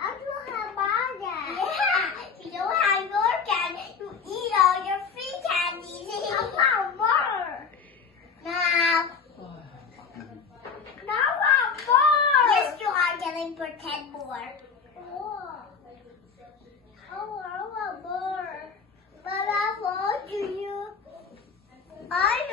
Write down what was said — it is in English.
I don't have mine yet. Yeah, you don't have your candy. You eat all your free candies. I want more. No. No, I want more. Yes, you are getting pretend more. Oh, I want more. But I want you. I